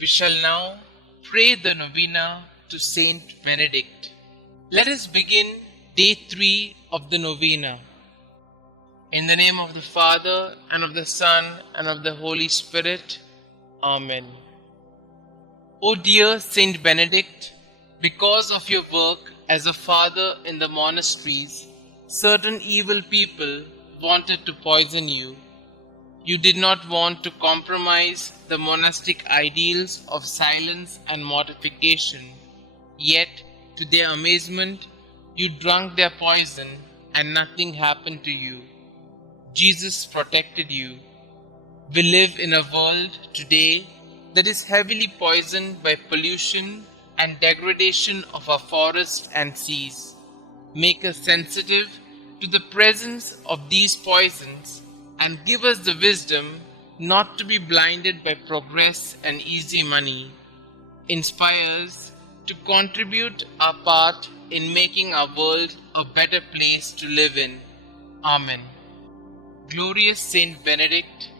We shall now pray the Novena to St Benedict. Let us begin day 3 of the Novena. In the name of the Father, and of the Son, and of the Holy Spirit. Amen. O dear St Benedict, because of your work as a father in the monasteries, certain evil people wanted to poison you. You did not want to compromise the monastic ideals of silence and mortification, yet, to their amazement, you drank their poison and nothing happened to you. Jesus protected you. We live in a world today that is heavily poisoned by pollution and degradation of our forests and seas. Make us sensitive to the presence of these poisons and give us the wisdom not to be blinded by progress and easy money. Inspire us to contribute our part in making our world a better place to live in. Amen. Glorious Saint Benedict,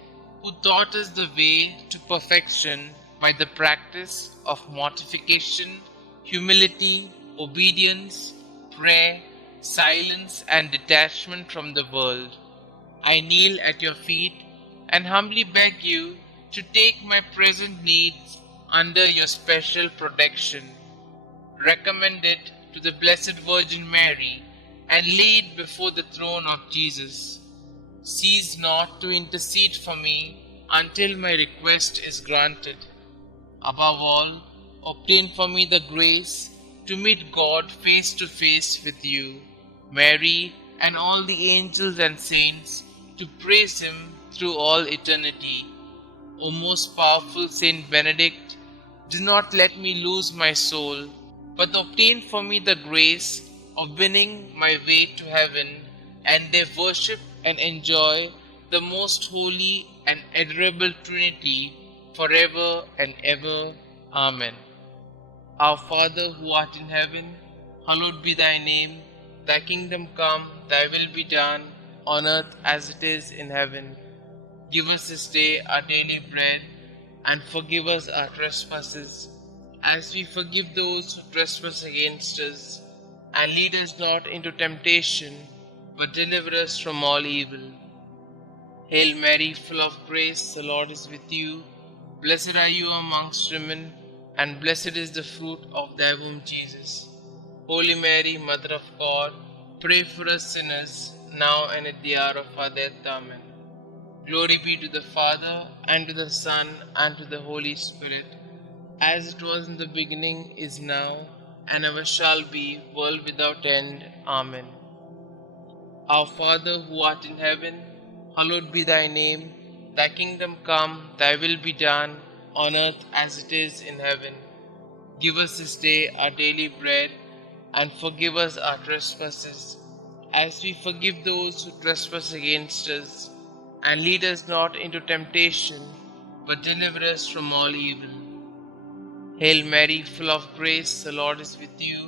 who taught us the way to perfection by the practice of mortification, humility, obedience, prayer, silence, and detachment from the world, I kneel at your feet and humbly beg you to take my present needs under your special protection. Recommend it to the Blessed Virgin Mary and lay it before the throne of Jesus. Cease not to intercede for me until my request is granted. Above all, obtain for me the grace to meet God face to face with you, Mary, and all the angels and saints, to praise Him through all eternity. O most powerful Saint Benedict, do not let me lose my soul, but obtain for me the grace of winning my way to heaven, and there worship and enjoy the most holy and adorable Trinity forever and ever. Amen. Our Father who art in heaven, hallowed be thy name. Thy kingdom come, thy will be done, on earth as it is in heaven. Give us this day our daily bread, and forgive us our trespasses, as we forgive those who trespass against us. And lead us not into temptation, but deliver us from all evil. Hail Mary, full of grace, the Lord is with you. Blessed are you amongst women, and blessed is the fruit of thy womb, Jesus. Holy Mary, Mother of God, pray for us sinners, now and at the hour of our death. Amen. Glory be to the Father, and to the Son, and to the Holy Spirit, as it was in the beginning, is now, and ever shall be, world without end. Amen. Our Father who art in heaven, hallowed be thy name. Thy kingdom come, thy will be done, on earth as it is in heaven. Give us this day our daily bread, and forgive us our trespasses, as we forgive those who trespass against us. And lead us not into temptation, but deliver us from all evil. Hail Mary, full of grace, the Lord is with you.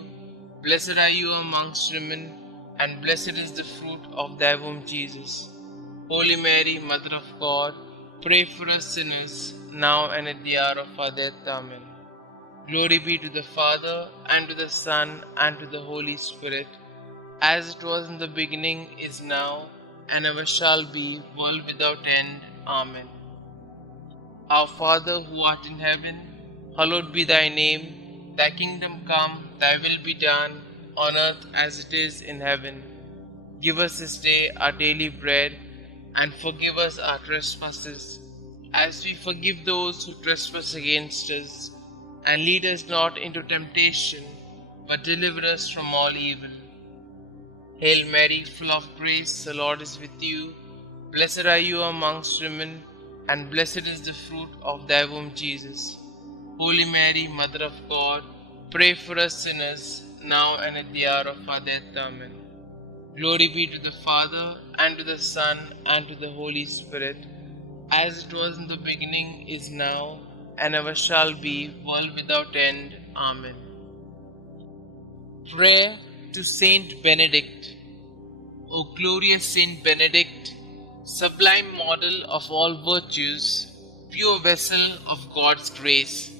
Blessed are you amongst women, and blessed is the fruit of thy womb, Jesus. Holy Mary, Mother of God, pray for us sinners, now and at the hour of our death. Amen. Glory be to the Father, and to the Son, and to the Holy Spirit, as it was in the beginning, is now, and ever shall be, world without end. Amen. Our Father who art in heaven, hallowed be thy name. Thy kingdom come, thy will be done, on earth as it is in heaven. Give us this day our daily bread, and forgive us our trespasses, as we forgive those who trespass against us. And lead us not into temptation, but deliver us from all evil. Hail Mary, full of grace, the Lord is with you. Blessed are you amongst women, and blessed is the fruit of thy womb, Jesus. Holy Mary, Mother of God, pray for us sinners, now and at the hour of our death. Amen. Glory be to the Father, and to the Son, and to the Holy Spirit, as it was in the beginning, is now, and ever shall be, world without end. Amen. Prayer to Saint Benedict. O glorious Saint Benedict, sublime model of all virtues, pure vessel of God's grace,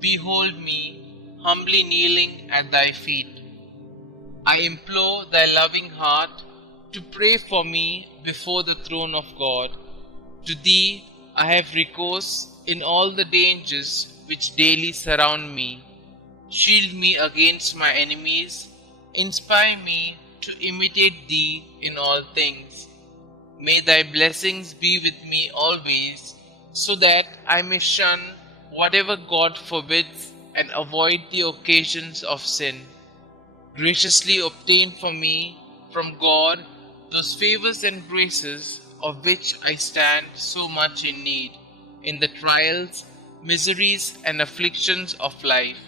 behold me, humbly kneeling at thy feet. I implore thy loving heart to pray for me before the throne of God. To thee I have recourse in all the dangers which daily surround me. Shield me against my enemies, inspire me to imitate thee in all things. May thy blessings be with me always, so that I may shun whatever God forbids and avoid the occasions of sin. Graciously obtain for me from God those favors and graces of which I stand so much in need in the trials, miseries, and afflictions of life.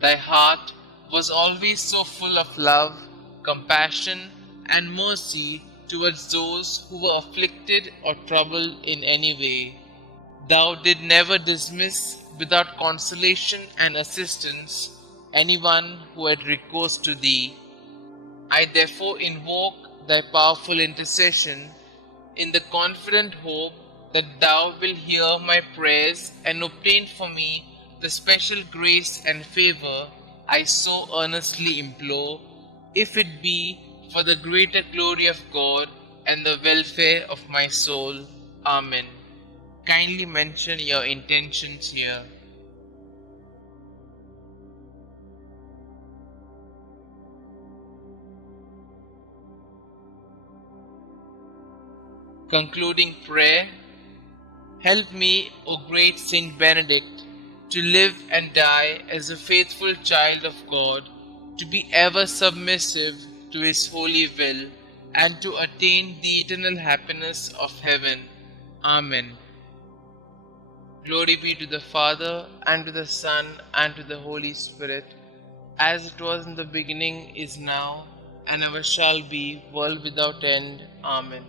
Thy heart was always so full of love, compassion, and mercy towards those who were afflicted or troubled in any way. Thou did never dismiss without consolation and assistance anyone who had recourse to thee. I therefore invoke thy powerful intercession in the confident hope that thou wilt hear my prayers and obtain for me the special grace and favor I so earnestly implore, if it be for the greater glory of God and the welfare of my soul. Amen. Kindly mention your intentions here. Concluding prayer. Help me, O great St Benedict, to live and die as a faithful child of God, to be ever submissive to His holy will, and to attain the eternal happiness of heaven. Amen. Glory be to the Father, and to the Son, and to the Holy Spirit, as it was in the beginning, is now, and ever shall be, world without end. Amen.